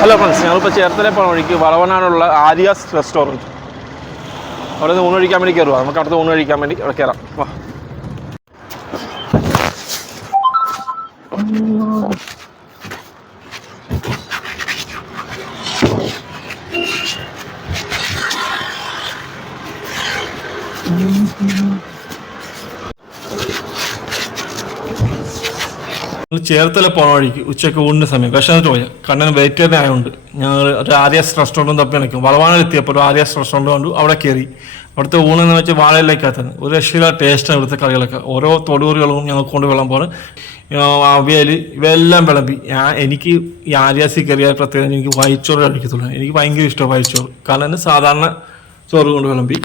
Hello friends ഞങ്ങളിപ്പോൾ ചേർത്തല വഴിക്ക് വളവനാടുള്ള Aryas restaurant അവിടെ നിന്ന് ഊണ് കഴിക്കാൻ വേണ്ടി കയറുക നമുക്ക് അടുത്ത് ഊണ് കഴിക്കാൻ വേണ്ടി അവിടെ കയറാം വാ. ഞങ്ങൾ ചേർത്തല പോണ വഴിക്ക് ഉച്ചയ്ക്ക് ഊണിന് സമയം. വിശന്നിട്ട് പോയ കണ്ണൻ വെജിറ്റേറിയൻ ആയതുകൊണ്ട് ഞങ്ങൾ ഒരു ആര്യാസ് റെസ്റ്റോറന്റ് തപ്പി നിൽക്കും വളവാനിലെത്തിയപ്പോൾ ഒരു ആര്യാസ് റെസ്റ്റോറന്റ് കണ്ടു അവിടെ കയറി അവിടുത്തെ ഊണെന്ന് വെച്ചാൽ വാഴയിലേക്കകത്താണ് ഒരു രക്ഷയില്ല ടേസ്റ്റാണ് ഇവിടുത്തെ കറികളൊക്കെ. ഓരോ തൊടുകറികളും ഞങ്ങൾ കൊണ്ട് വിളമ്പാണ് അവിയൽ ഇവയെല്ലാം വിളമ്പി. ഞാൻ എനിക്ക് ഈ ആര്യാസി കയറിയ പ്രത്യേകത എനിക്ക് വൈച്ചോറ് കഴിക്കത്തുള്ളൂ. എനിക്ക് ഭയങ്കര ഇഷ്ടമാണ് വൈച്ചോറ്. കാരണം സാധാരണ ചോറ് കൊണ്ട് വിളമ്പി.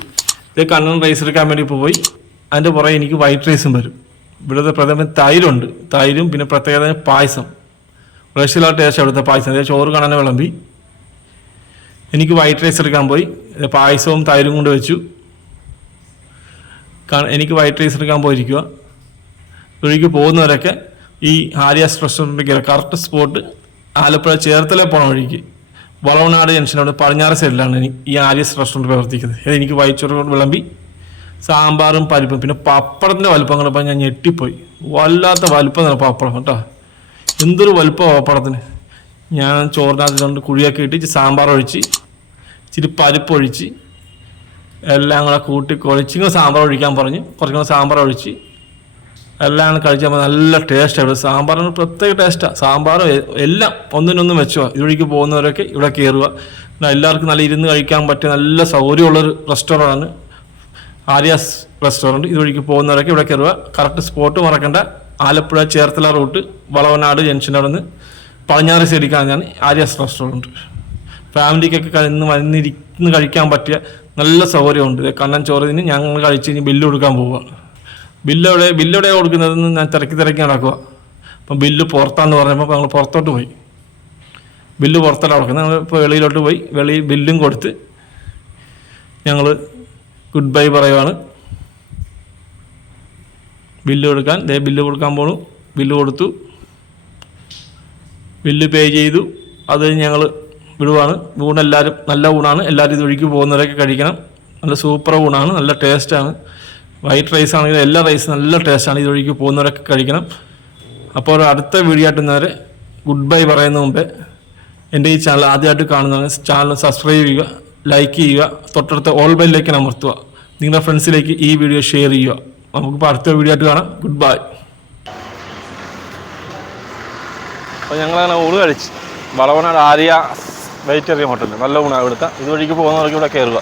ഇത് കണ്ണൻ റൈസ് എടുക്കാൻ വേണ്ടി പോയി. അതിന്റെ പുറകെ എനിക്ക് വൈറ്റ് റൈസും വരും. ഇവിടുത്തെ പ്രധാന തൈരുണ്ട്. തൈരും പിന്നെ പ്രത്യേകത പായസം. റഷ്യയിലുള്ള ടേസ്റ്റ് അവിടുത്തെ പായസം. ചോറ് കാണാൻ വിളമ്പി. എനിക്ക് വൈറ്റ് റൈസ് എടുക്കാൻ പോയി. പായസവും തൈരും കൊണ്ട് വെച്ചു. എനിക്ക് വൈറ്റ് റൈസ് എടുക്കാൻ പോയിരിക്കുക ഇവിടേക്ക് പോകുന്നവരൊക്കെ ഈ ആര്യാസ് റെസ്റ്റോറന്റിൽ കറക്റ്റ് സ്പോട്ട് ആലപ്പുഴ ചേർത്തല പോണ വഴിക്ക് വളവനാട് ജംഗ്ഷനോട് പടിഞ്ഞാറ് സൈഡിലാണ് ഈ ആര്യസ് റെസ്റ്റോറന്റ് പ്രവർത്തിക്കുന്നത്. എനിക്ക് വൈറ്റ് കൊണ്ട് വിളമ്പി. സാമ്പാറും പരിപ്പും. പിന്നെ പപ്പടത്തിന്റെ വലുപ്പം കണ്ടപ്പോൾ ഞാൻ ഞെട്ടിപ്പോയി. വല്ലാത്ത വലുപ്പം തന്നെ പപ്പടം കേട്ടോ. എന്തൊരു വലുപ്പം പപ്പടത്തിന്. ഞാൻ ചോറിനകത്ത് കൊണ്ട് കുഴിയൊക്കെ ഇട്ട് സാമ്പാർ ഒഴിച്ച് ഇച്ചിരി പരിപ്പ് ഒഴിച്ച് എല്ലാം കൂടെ കൂട്ടി കുഴച്ചിങ്ങനെ സാമ്പാർ ഒഴിക്കാൻ പറഞ്ഞ് കുറച്ചും കൂടെ സാമ്പാർ ഒഴിച്ച് എല്ലാം കൂടെ കഴിച്ചപ്പോൾ നല്ല ടേസ്റ്റാണ് സാമ്പാറിന് പ്രത്യേക ടേസ്റ്റാണ് സാമ്പാർ എല്ലാം ഒന്നിനൊന്നും വെച്ചോ ഇതൊഴിക്ക് പോകുന്നവരൊക്കെ ഇവിടെ കയറുക എല്ലാവർക്കും നല്ല ഇരുന്ന് കഴിക്കാൻ പറ്റിയ നല്ല സൗകര്യമുള്ളൊരു റെസ്റ്റോറന്റാണ് ആര്യാസ് റെസ്റ്റോറന്റ്. ഇതുവഴിക്ക് പോകുന്നവരൊക്കെ ഇവിടെ കയറുക. കറക്റ്റ് സ്പോട്ട് മറക്കേണ്ട. ആലപ്പുഴ ചേർത്തല റൂട്ട് വളവനാട് ജംഗ്ഷന്റെ അവിടെ നിന്ന് പടിഞ്ഞാറ് സൈഡിക്കാണ് ഞാൻ ആര്യാസ് റെസ്റ്റോറന്റ്. ഫാമിലിക്കൊക്കെ ഇന്ന് വന്നിരിന്ന് കഴിക്കാൻ പറ്റിയ നല്ല സൗകര്യമുണ്ട്. കണ്ണൻ ചോറിന് ഞങ്ങൾ കഴിച്ച് കഴിഞ്ഞ് ബില്ല് കൊടുക്കാൻ പോവുക ബില്ല് ബില്ലെവിടെ ബില്ല് എവിടെയാണ് കൊടുക്കുന്നതെന്ന് ഞാൻ തിരക്കി തിരക്കി നടക്കുക അപ്പം ബില്ല് പുറത്താന്ന് പറഞ്ഞപ്പോൾ ഞങ്ങൾ പുറത്തോട്ട് പോയി. ബില്ല് പുറത്തല്ല കൊടുക്കുന്നത്. ഞങ്ങൾ ഇപ്പോൾ വെളിയിലോട്ട് പോയി വെളിയിൽ ബില്ലും കൊടുത്ത് ഞങ്ങൾ ഗുഡ് ബൈ പറയുവാണ്. ബില്ല് കൊടുക്കാൻ. ദേ ബില്ല് കൊടുക്കാൻ പോണു. ബില്ല് കൊടുത്തു. ബില്ല് പേ ചെയ്തു. അത് ഞങ്ങൾ വിടുവാണ്. ഊണെല്ലാവരും നല്ല ഊണാണ്. എല്ലാവരും ഇത് ഒഴുക്കി പോകുന്നവരൊക്കെ കഴിക്കണം. നല്ല സൂപ്പർ ഊണാണ്. നല്ല ടേസ്റ്റാണ് വൈറ്റ് റൈസ് ആണെങ്കിലും എല്ലാ റൈസും നല്ല ടേസ്റ്റാണ് ഇത് ഒഴുക്കി പോകുന്നവരൊക്കെ കഴിക്കണം. അപ്പോൾ അടുത്ത വീഡിയോ ആയിട്ടുന്നവരെ ഗുഡ് ബൈ പറയുന്ന മുമ്പേ എന്റെ ഈ ചാനൽ ആദ്യമായിട്ട് കാണുന്നതാണ് ചാനൽ സബ്സ്ക്രൈബ് ചെയ്യുക. ലൈക്ക് ചെയ്യുക. തൊട്ടടുത്ത ഓൾ ബെല്ലിലേക്ക് അമർത്തുക. നിങ്ങളുടെ ഫ്രണ്ട്സിലേക്ക് ഈ വീഡിയോ ഷെയർ ചെയ്യുക. നമുക്കിപ്പോൾ അടുത്ത വീഡിയോ ആയിട്ട് കാണാം. ഗുഡ് ബൈ അപ്പോൾ ഞങ്ങളങ്ങനെ ഊണ് കഴിച്ച്. വളവനാട് ആര്യ വെജിറ്റേറിയൻ ഹോട്ടലിൽ നല്ല ഊണാണ് ഇവിടുത്തെ. ഇതുവഴിക്ക് പോകുന്നവർക്ക് ഇവിടെ കയറുക